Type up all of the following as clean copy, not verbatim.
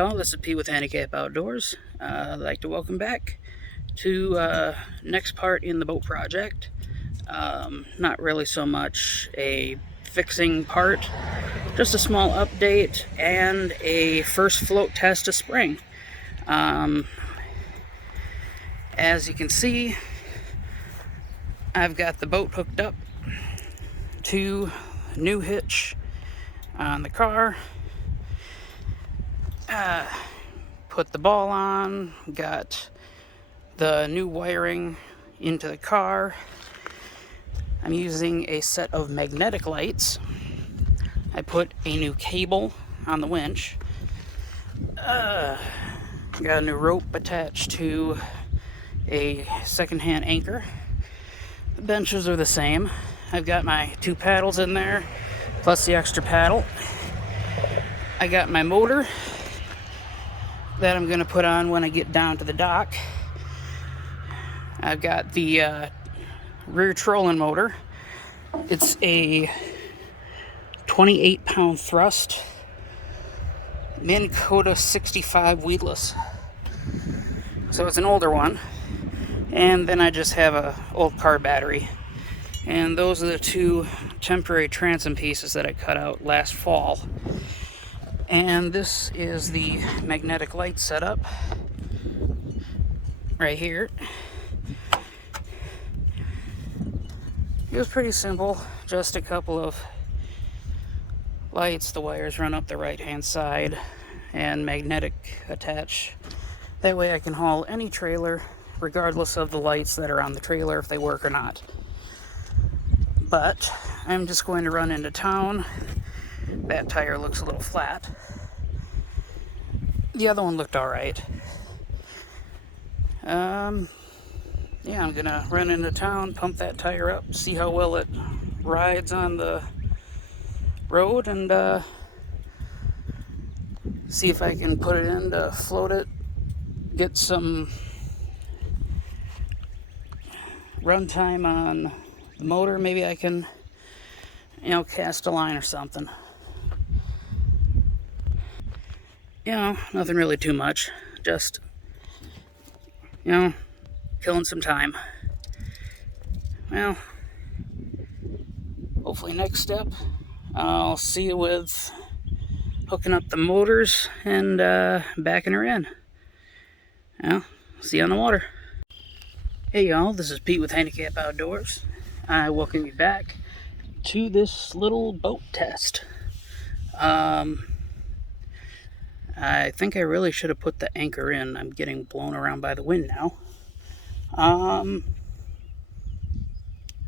y'all, this is Pete with Handicap Outdoors. I'd like to welcome back to next part in the boat project. Not really so much a fixing part, just a small update and a first float test of spring. As you can see, I've got the boat hooked up to new hitch on the car. Put the ball on, got the new wiring into the car. I'm using a set of magnetic lights. I put a new cable on the winch. Got a new rope attached to a secondhand anchor. The benches are the same. I've got my 2 paddles in there, plus the extra paddle. I got my motor that I'm going to put on when I get down to the dock. I've got the rear trolling motor. It's a 28-pound thrust Minn Kota 65 weedless. So it's an older one. And then I just have a old car battery. And those are the 2 temporary transom pieces that I cut out last fall. And this is the magnetic light setup right here. It was pretty simple, just a couple of lights. The wires run up the right hand side and magnetic attach. That way I can haul any trailer regardless of the lights that are on the trailer, if they work or not. But I'm just going to run into town. That tire looks a little flat. The other one looked alright. Yeah, I'm gonna run into town, pump that tire up, see how well it rides on the road, and see if I can put it in to float it, get some run time on the motor. Maybe I can, cast a line or something. Nothing really too much. Just, killing some time. Well, hopefully next step, I'll see you with hooking up the motors and backing her in. See you on the water. Hey y'all, this is Pete with Handicap Outdoors. I welcome you back to this little boat test. I think I really should have put the anchor in. I'm getting blown around by the wind now.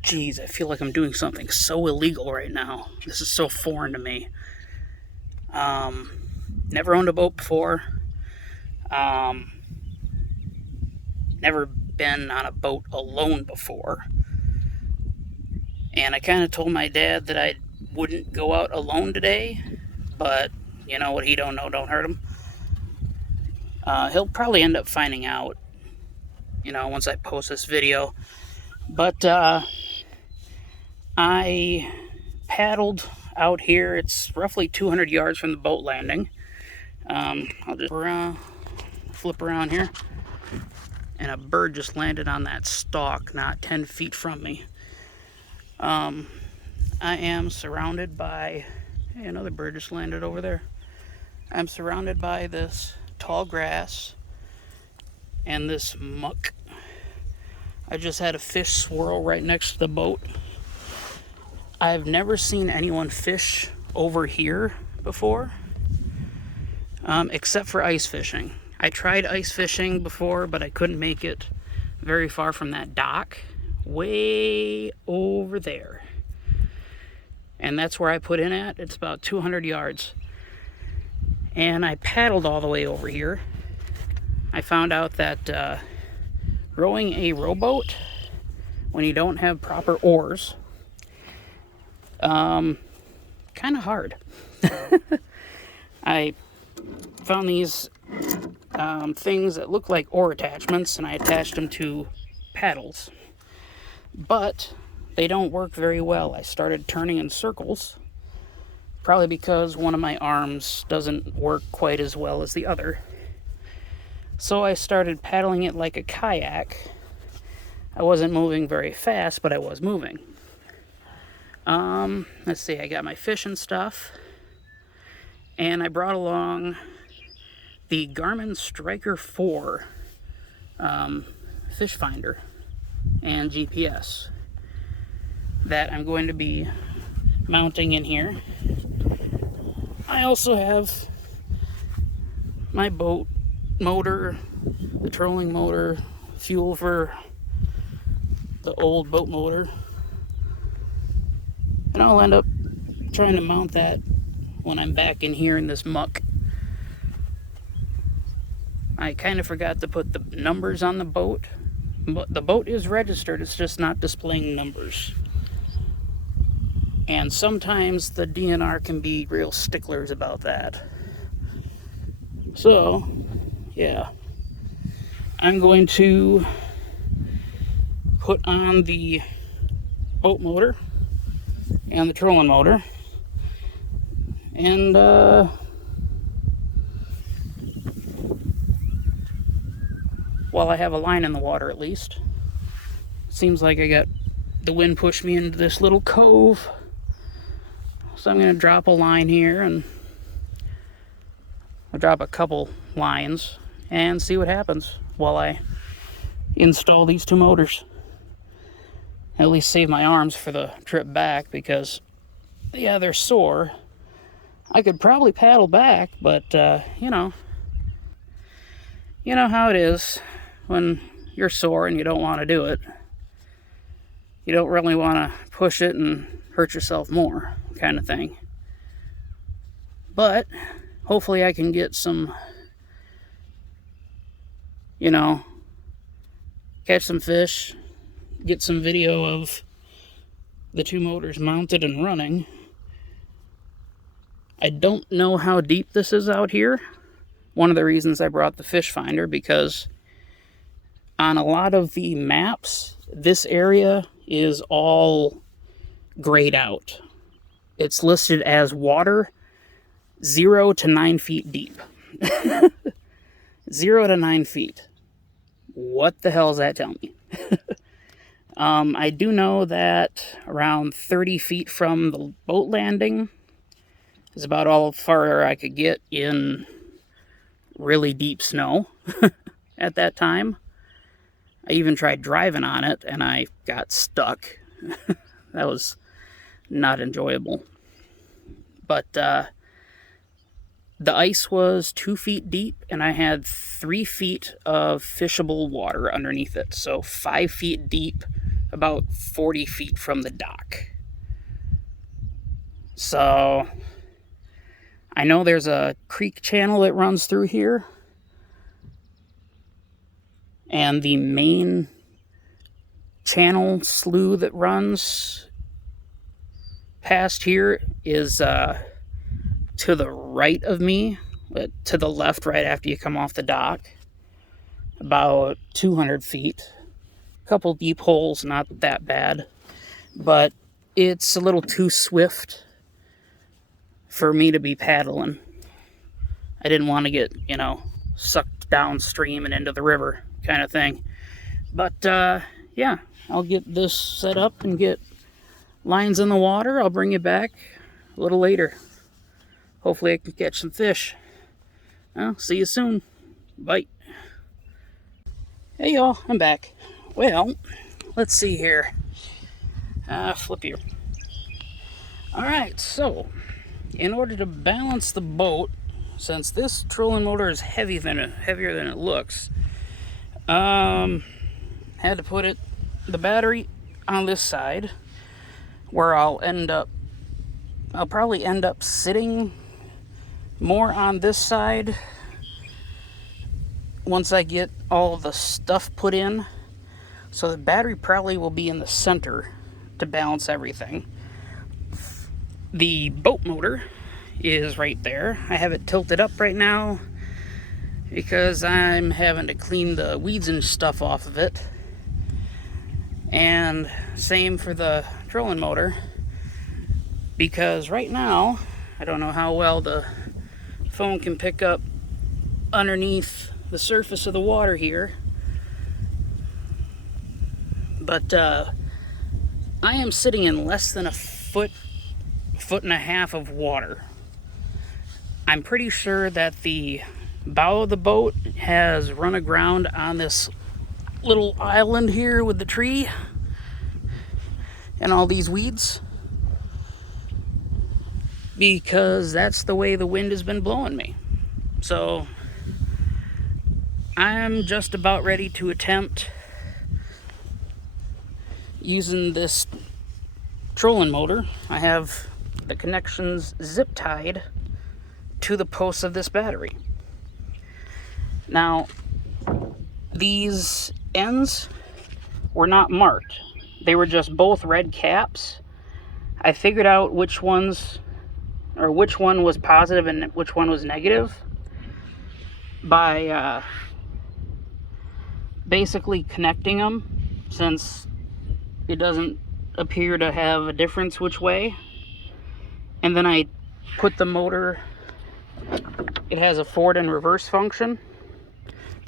Geez, I feel like I'm doing something so illegal right now. This is so foreign to me. Never owned a boat before. Never been on a boat alone before. And I kind of told my dad that I wouldn't go out alone today, but you know what he don't know, don't hurt him. He'll probably end up finding out, once I post this video. But I paddled out here. It's roughly 200 yards from the boat landing. I'll just flip around here. And a bird just landed on that stalk, not 10 feet from me. I am surrounded by... Hey, another bird just landed over there. I'm surrounded by this tall grass and this muck. I just had a fish swirl right next to the boat. I've never seen anyone fish over here before, except for ice fishing. I tried ice fishing before, but I couldn't make it very far from that dock, way over there. And that's where I put in at. It's about 200 yards. And I paddled all the way over here. I found out that rowing a rowboat, when you don't have proper oars, kind of hard. I found these things that look like oar attachments, and I attached them to paddles. But they don't work very well. I started turning in circles Probably because one of my arms doesn't work quite as well as the other. So I started paddling it like a kayak. I wasn't moving very fast, but I was moving. Let's see, I got my fishing stuff. And I brought along the Garmin Striker 4 fish finder and GPS that I'm going to be mounting in here. I also have my boat motor, the trolling motor, fuel for the old boat motor, and I'll end up trying to mount that when I'm back in here in this muck. I kind of forgot to put the numbers on the boat, but the boat is registered, it's just not displaying numbers. And sometimes the DNR can be real sticklers about that. So, yeah. I'm going to put on the boat motor and the trolling motor. And, while I have a line in the water at least. Seems like I got the wind pushed me into this little cove. So I'm going to drop a line here, and I'll drop a couple lines and see what happens while I install these two motors. At least save my arms for the trip back, because, yeah, they're sore. I could probably paddle back, but, you know how it is when you're sore and you don't want to do it. You don't really want to push it and hurt yourself more, kind of thing. But hopefully I can get some, catch some fish, get some video of the two motors mounted and running. I don't know how deep this is out here. One of the reasons I brought the fish finder, because on a lot of the maps, this area is all grayed out. It's listed as water 0 to 9 feet deep. 0 to 9 feet. What the hell does that tell me? I do know that around 30 feet from the boat landing is about all far I could get in really deep snow at that time. I even tried driving on it, and I got stuck. That was not enjoyable. But the ice was 2 feet deep, and I had 3 feet of fishable water underneath it. So 5 feet deep, about 40 feet from the dock. So I know there's a creek channel that runs through here. And the main channel slough that runs past here is to the right of me, but to the left right after you come off the dock. About 200 feet. A couple deep holes, not that bad. But it's a little too swift for me to be paddling. I didn't want to get, sucked downstream and into the river kind of thing. But, yeah, I'll get this set up and get lines in the water. I'll bring you back a little later. Hopefully I can catch some fish. Well, see you soon. Bye. Hey y'all, I'm back. Well, let's see here. Flip you. Alright, so in order to balance the boat, since this trolling motor is heavier than it looks, had to put the battery on this side, where I'll probably end up sitting more on this side once I get all the stuff put in. So the battery probably will be in the center to balance everything. The boat motor is right there. I have it tilted up right now because I'm having to clean the weeds and stuff off of it. And same for the trolling motor, because right now I don't know how well the phone can pick up underneath the surface of the water here. But I am sitting in less than a foot and a half of water. I'm pretty sure that the bow of the boat has run aground on this little island here with the tree and all these weeds, because that's the way the wind has been blowing me. So I'm just about ready to attempt using this trolling motor. I have the connections zip tied to the posts of this battery. Now, these ends were not marked. They were just both red caps. I figured out which one was positive and which one was negative by basically connecting them, since it doesn't appear to have a difference which way. And then I put the motor, it has a forward and reverse function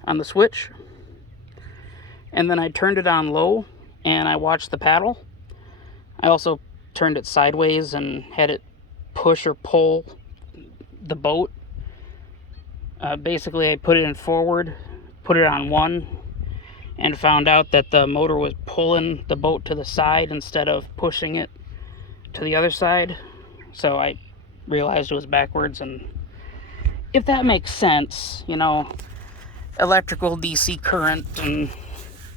on the switch, and then I turned it on low and I watched the paddle. I also turned it sideways and had it push or pull the boat. Basically, I put it in forward, put it on one, and found out that the motor was pulling the boat to the side instead of pushing it to the other side. So I realized it was backwards, and if that makes sense, you know, electrical DC current and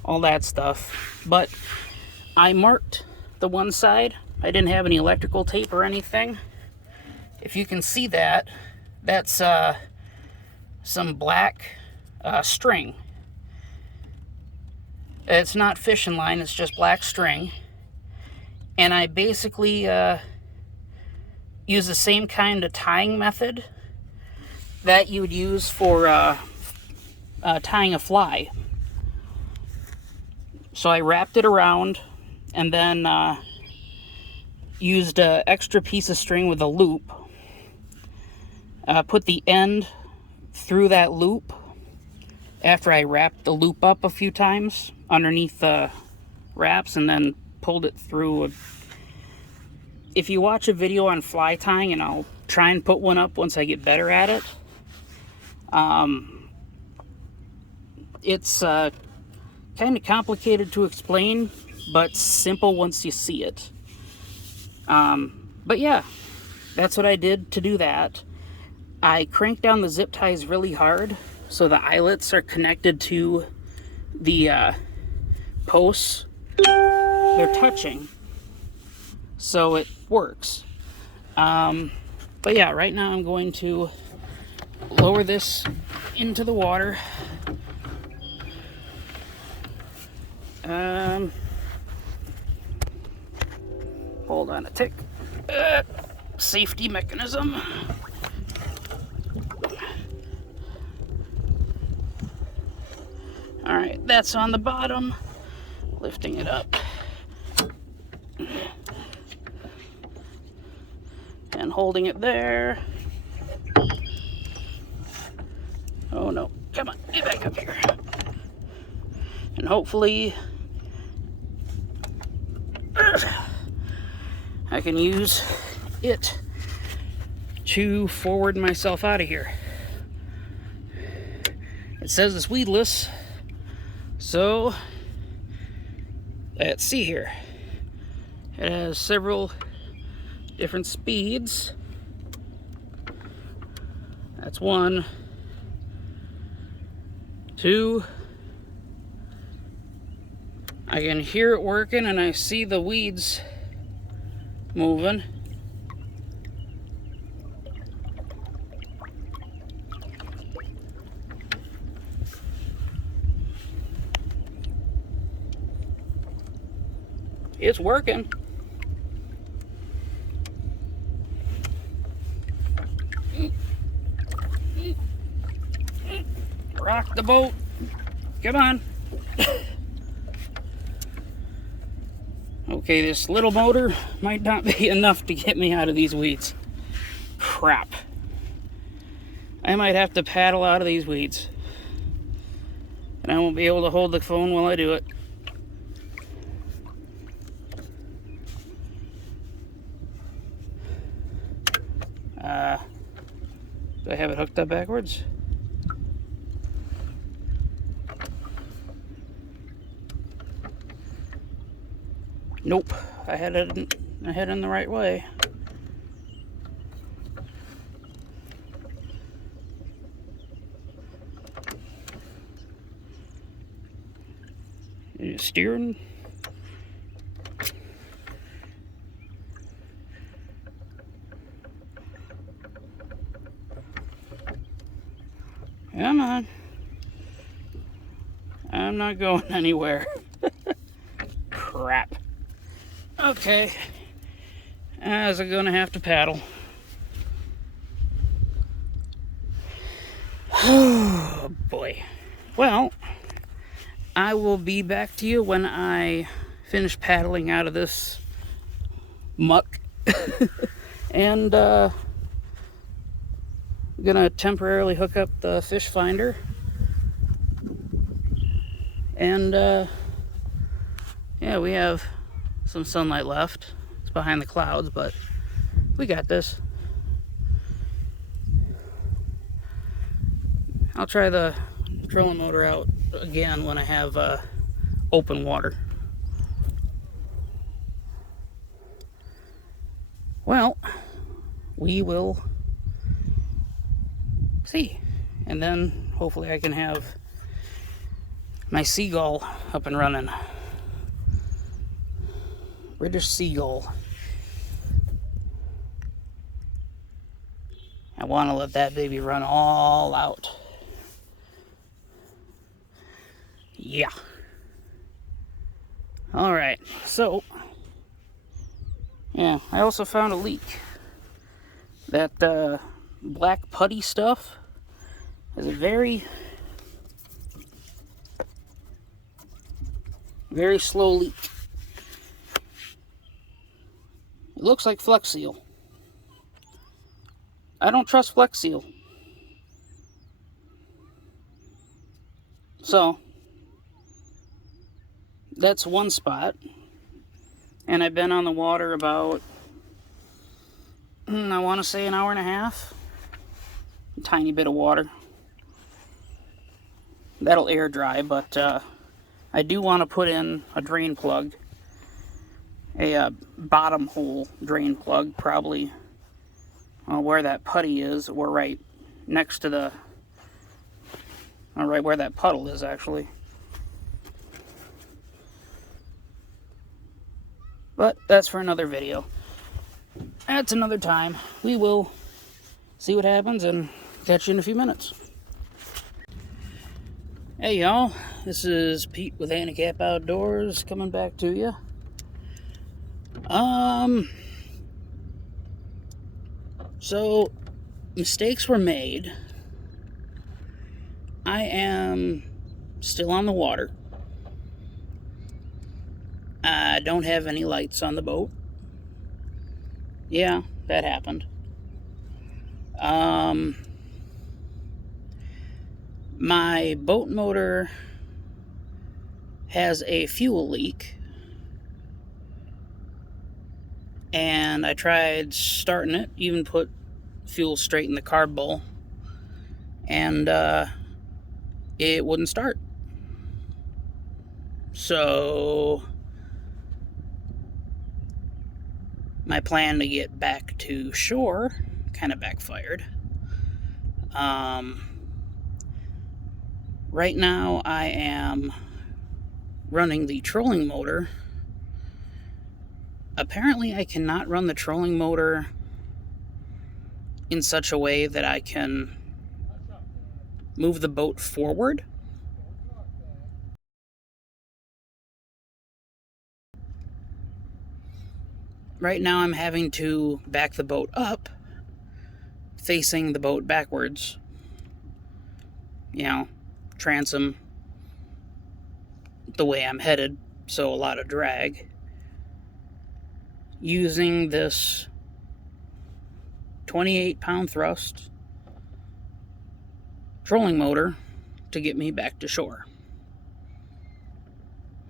all that stuff. But I marked the one side. I didn't have any electrical tape or anything. If you can see that, that's some black string. It's not fishing line, it's just black string. And I basically use the same kind of tying method that you would use for tying a fly. So I wrapped it around and then used an extra piece of string with a loop. Put the end through that loop after I wrapped the loop up a few times underneath the wraps, and then pulled it through. If you watch a video on fly tying, and I'll try and put one up once I get better at it, it's kind of complicated to explain, but simple once you see it. But yeah, that's what I did to do that. I cranked down the zip ties really hard so the eyelets are connected to the posts. They're touching, so it works. But yeah, right now I'm going to lower this into the water. Hold on a tick. Safety mechanism. Alright, that's on the bottom. Lifting it up. And holding it there. Oh no, come on, get back up here. And hopefully I can use it to forward myself out of here. It says it's weedless, so let's see here. It has several different speeds. That's 1, 2. I can hear it working and I see the weeds moving. It's working. Rock the boat. Come on. Okay, this little motor might not be enough to get me out of these weeds. Crap. I might have to paddle out of these weeds. And I won't be able to hold the phone while I do it. Do I have it hooked up backwards? Nope. I had it in the right way. Steering. Come on. I'm not going anywhere. Crap. Okay. As I'm gonna have to paddle. Oh boy. Well, I will be back to you when I finish paddling out of this muck. And I'm gonna temporarily hook up the fish finder. And yeah, we have some sunlight left. It's behind the clouds, but we got this. I'll try the trolling motor out again when I have open water. Well, we will see. And then hopefully I can have my Seagull up and running. British Seagull. I want to let that baby run all out. Yeah. All right. So, yeah, I also found a leak. That black putty stuff is a very slow leak. It looks like Flex Seal. I don't trust Flex Seal. So, that's one spot. And I've been on the water about, I want to say, an hour and a half. A tiny bit of water. That'll air dry, but I do want to put in a drain plug. A bottom hole drain plug, probably where that putty is, or right next to the, right where that puddle is, actually. But that's for another video. That's another time. We will see what happens and catch you in a few minutes. Hey y'all, this is Pete with Handicap Outdoors coming back to you. So mistakes were made. I am still on the water. I don't have any lights on the boat. Yeah, that happened. My boat motor has a fuel leak. And I tried starting it, even put fuel straight in the carb bowl, and it wouldn't start. So my plan to get back to shore kind of backfired. Right now I am running the trolling motor. Apparently I cannot run the trolling motor in such a way that I can move the boat forward. Right now I'm having to back the boat up, facing the boat backwards. You know, transom the way I'm headed, so a lot of drag. Using this 28-pound thrust trolling motor to get me back to shore.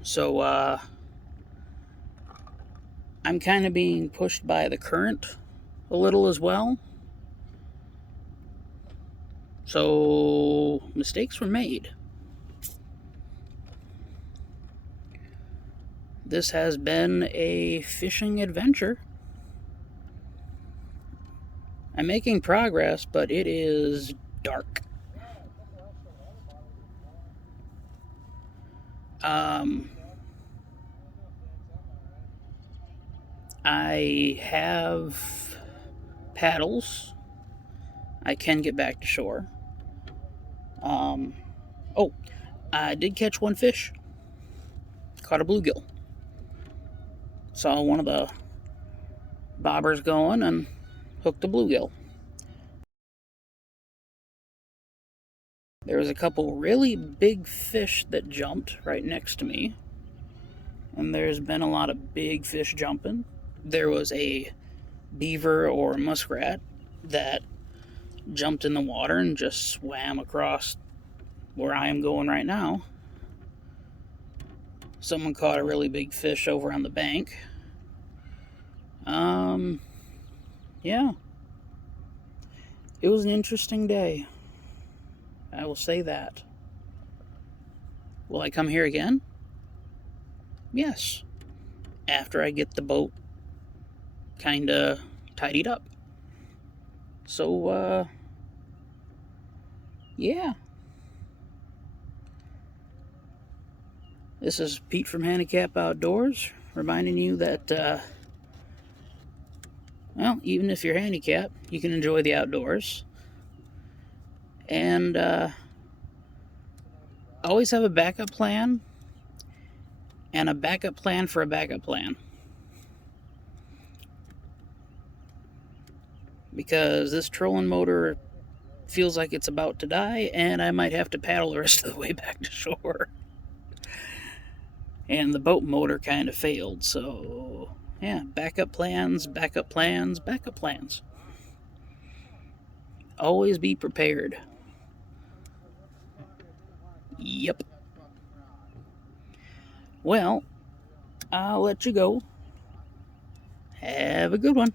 So I'm kind of being pushed by the current a little as well. So mistakes were made. This has been a fishing adventure. I'm making progress, but it is dark. I have paddles. I can get back to shore. Oh, I did catch one fish. Caught a bluegill. Saw one of the bobbers going and hooked a bluegill. There was a couple really big fish that jumped right next to me. And there's been a lot of big fish jumping. There was a beaver or muskrat that jumped in the water and just swam across where I am going right now. Someone caught a really big fish over on the bank. Yeah. It was an interesting day. I will say that. Will I come here again? Yes. After I get the boat kinda tidied up. So, yeah. This is Pete from Handicap Outdoors, reminding you that, well, even if you're handicapped, you can enjoy the outdoors. And, always have a backup plan, and a backup plan for a backup plan. Because this trolling motor feels like it's about to die, and I might have to paddle the rest of the way back to shore. And the boat motor kind of failed, so yeah, backup plans, backup plans, backup plans. Always be prepared. Yep. Well, I'll let you go. Have a good one.